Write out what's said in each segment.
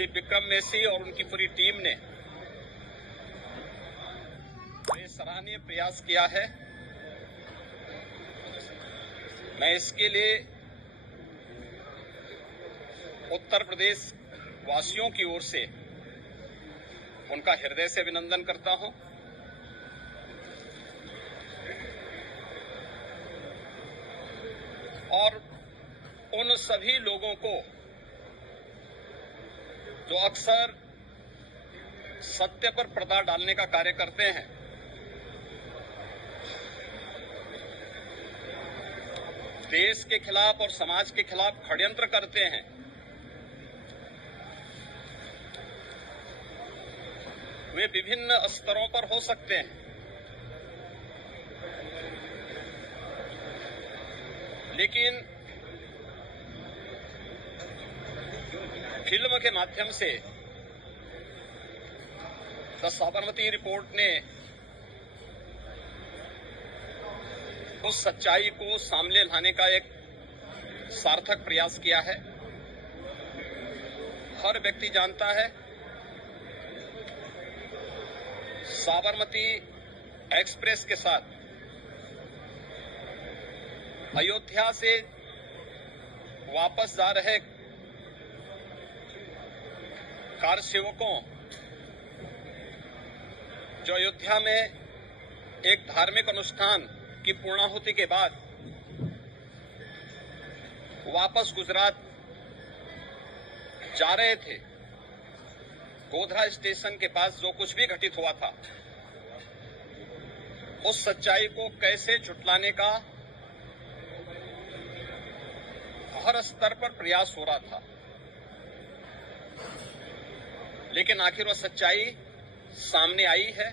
Shri Vikram Messi और उनकी पूरी टीम ने ये सराहनीय प्रयास किया है। मैं इसके लिए उत्तर प्रदेश वासियों की ओर से उनका हृदय से अभिनंदन करता हूं और उन सभी लोगों को जो अक्सर सत्य पर पर्दा डालने का कार्य करते हैं, देश के खिलाफ और समाज के खिलाफ षड्यंत्र करते हैं, वे विभिन्न स्तरों पर हो सकते हैं, लेकिन फिल्म के माध्यम से द साबरमती रिपोर्ट ने उस सच्चाई को सामने लाने का एक सार्थक प्रयास किया है। हर व्यक्ति जानता है साबरमती एक्सप्रेस के साथ अयोध्या से वापस जा रहे कार सेवकों जो अयोध्या में एक धार्मिक अनुष्ठान की पूर्णाहुति के बाद वापस गुजरात जा रहे थे, गोधरा स्टेशन के पास जो कुछ भी घटित हुआ था, उस सच्चाई को कैसे झुटलाने का हर स्तर पर प्रयास हो रहा था, लेकिन आखिर वह सच्चाई सामने आई है।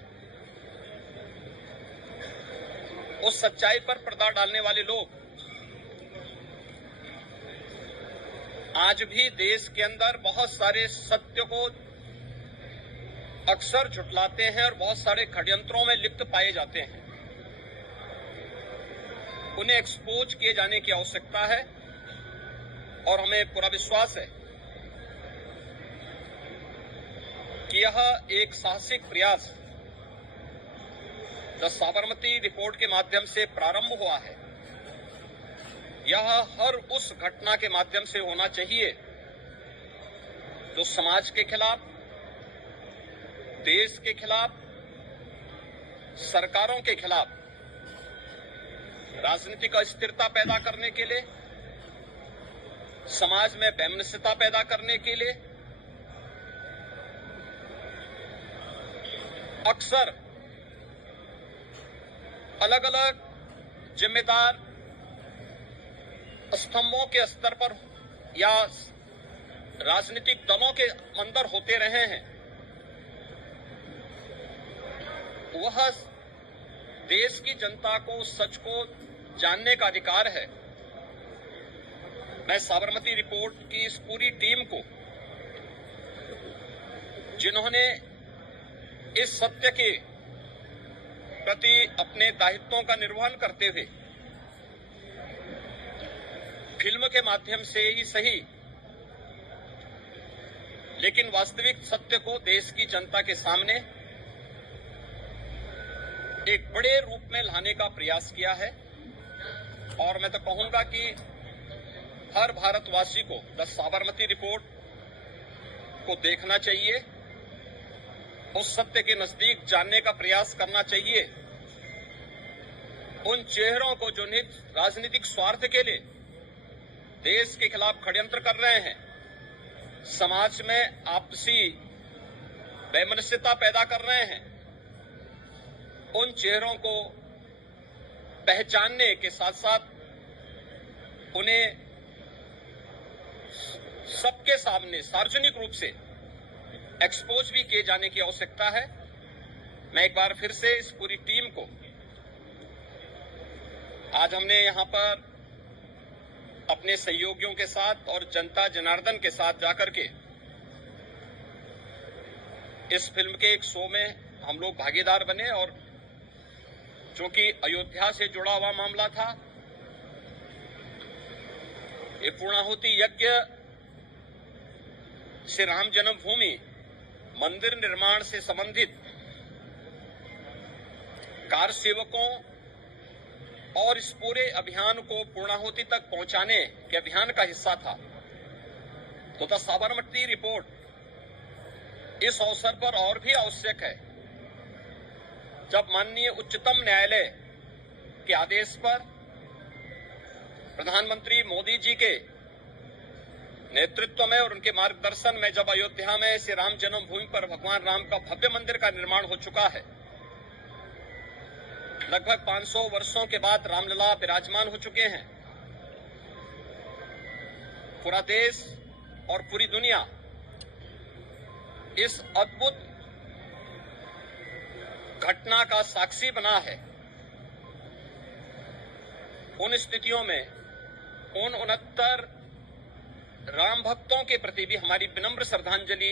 उस सच्चाई पर पर्दा डालने वाले लोग आज भी देश के अंदर बहुत सारे सत्य को अक्सर झुटलाते हैं और बहुत सारे षड्यंत्रों में लिप्त पाए जाते हैं। उन्हें एक्सपोज किए जाने की आवश्यकता है और हमें पूरा विश्वास है कि यह एक साहसिक प्रयास द साबरमती रिपोर्ट के माध्यम से प्रारंभ हुआ है। यह हर उस घटना के माध्यम से होना चाहिए जो समाज के खिलाफ, देश के खिलाफ, सरकारों के खिलाफ राजनीतिक अस्थिरता पैदा करने के लिए, समाज में वैमनस्यता पैदा करने के लिए अक्सर अलग अलग जिम्मेदार स्तंभों के स्तर पर या राजनीतिक दलों के अंदर होते रहे हैं। वह देश की जनता को सच को जानने का अधिकार है। मैं साबरमती रिपोर्ट की इस पूरी टीम को, जिन्होंने इस सत्य के प्रति अपने दायित्वों का निर्वहन करते हुए फिल्म के माध्यम से ही सही, लेकिन वास्तविक सत्य को देश की जनता के सामने एक बड़े रूप में लाने का प्रयास किया है। और मैं तो कहूंगा कि हर भारतवासी को द साबरमती रिपोर्ट को देखना चाहिए, उस सत्य के नजदीक जानने का प्रयास करना चाहिए। उन चेहरों को जो निज राजनीतिक स्वार्थ के लिए देश के खिलाफ षड्यंत्र कर रहे हैं, समाज में आपसी वैमनस्यता पैदा कर रहे हैं, उन चेहरों को पहचानने के साथ साथ उन्हें सबके सामने सार्वजनिक रूप से एक्सपोज भी किए जाने की आवश्यकता है। मैं एक बार फिर से इस पूरी टीम को, आज हमने यहां पर अपने सहयोगियों के साथ और जनता जनार्दन के साथ जाकर के इस फिल्म के एक शो में हम लोग भागीदार बने, और चूंकि अयोध्या से जुड़ा हुआ मामला था, ये पूर्णाहुति यज्ञ श्री राम जन्मभूमि मंदिर निर्माण से संबंधित कार सेवकों और इस पूरे अभियान को पूर्णाहुति तक पहुंचाने के अभियान का हिस्सा था। तो द साबरमती रिपोर्ट इस अवसर पर और भी आवश्यक है जब माननीय उच्चतम न्यायालय के आदेश पर प्रधानमंत्री मोदी जी के नेतृत्व में और उनके मार्गदर्शन में जब अयोध्या में श्री राम जन्मभूमि पर भगवान राम का भव्य मंदिर का निर्माण हो चुका है, लगभग 500 वर्षों के बाद रामलला विराजमान हो चुके हैं। पूरा देश और पूरी दुनिया इस अद्भुत घटना का साक्षी बना है। उन स्थितियों में उन 69 राम भक्तों के प्रति भी हमारी विनम्र श्रद्धांजलि।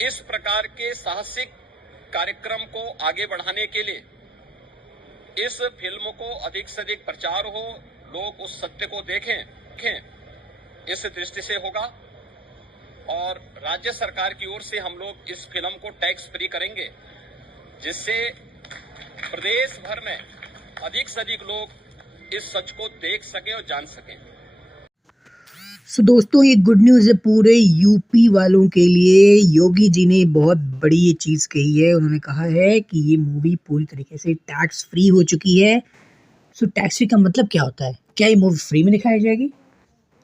इस प्रकार के साहसिक कार्यक्रम को आगे बढ़ाने के लिए इस फिल्म को अधिक से अधिक प्रचार हो, लोग उस सत्य को देखें, इस दृष्टि से होगा। और राज्य सरकार की ओर से हम लोग इस फिल्म को टैक्स फ्री करेंगे, जिससे प्रदेश भर में अधिक से अधिक लोग इस सच को देख सकें और जान सकें। दोस्तों, ये गुड न्यूज़ है पूरे यूपी वालों के लिए। योगी जी ने बहुत बड़ी ये चीज़ कही है। उन्होंने कहा है कि ये मूवी पूरी तरीके से टैक्स फ्री हो चुकी है। टैक्स फ्री का मतलब क्या होता है? क्या ये मूवी फ्री में दिखाई जाएगी?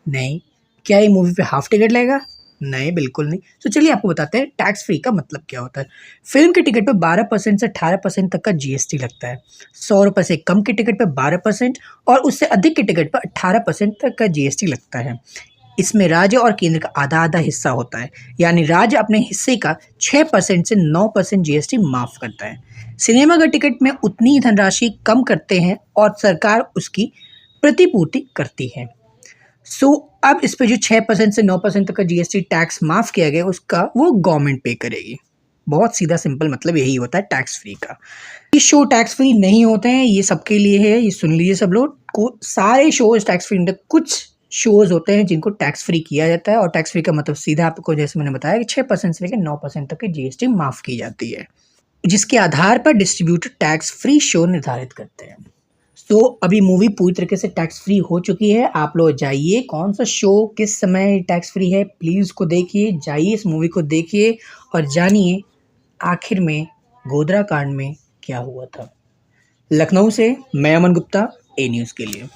नहीं। क्या ये मूवी पे हाफ टिकट लगेगा? नहीं, बिल्कुल नहीं। चलिए आपको बताते हैं टैक्स फ्री का मतलब क्या होता है। फिल्म के टिकट पर 12% से 18% तक का जीएसटी लगता है। 100 रुपये से कम के टिकट पर 12% और उससे अधिक के टिकट पर 18% तक का जीएसटी लगता है। इसमें राज्य और केंद्र का आधा आधा हिस्सा होता है, यानी राज्य अपने हिस्से का 6% से 9% जीएसटी माफ करता है। सिनेमाघर टिकट में उतनी ही धनराशि कम करते हैं और सरकार उसकी प्रतिपूर्ति करती है। अब इस पे जो 6% से 9% तक का जीएसटी टैक्स माफ किया गया उसका वो गवर्नमेंट पे करेगी। बहुत सीधा सिंपल मतलब यही होता है टैक्स फ्री का। ये शो टैक्स फ्री नहीं होते हैं, ये सबके लिए है, ये सुन लीजिए सब लोग को। सारे शोज टैक्स फ्री, कुछ शोज होते हैं जिनको टैक्स फ्री किया जाता है। और टैक्स फ्री का मतलब सीधा आपको जैसे मैंने बताया कि 6% से लेकर 9% तक की जीएसटी माफ की जाती है, जिसके आधार पर डिस्ट्रीब्यूटर टैक्स फ्री शो निर्धारित करते हैं। अभी मूवी पूरी तरीके से टैक्स फ्री हो चुकी है। आप लोग जाइए, कौन सा शो किस समय टैक्स फ्री है प्लीज़ उसको देखिए, जाइए इस मूवी को देखिए और जानिए आखिर में गोधरा कांड में क्या हुआ था। लखनऊ से मैं अमन गुप्ता, ए न्यूज़ के लिए।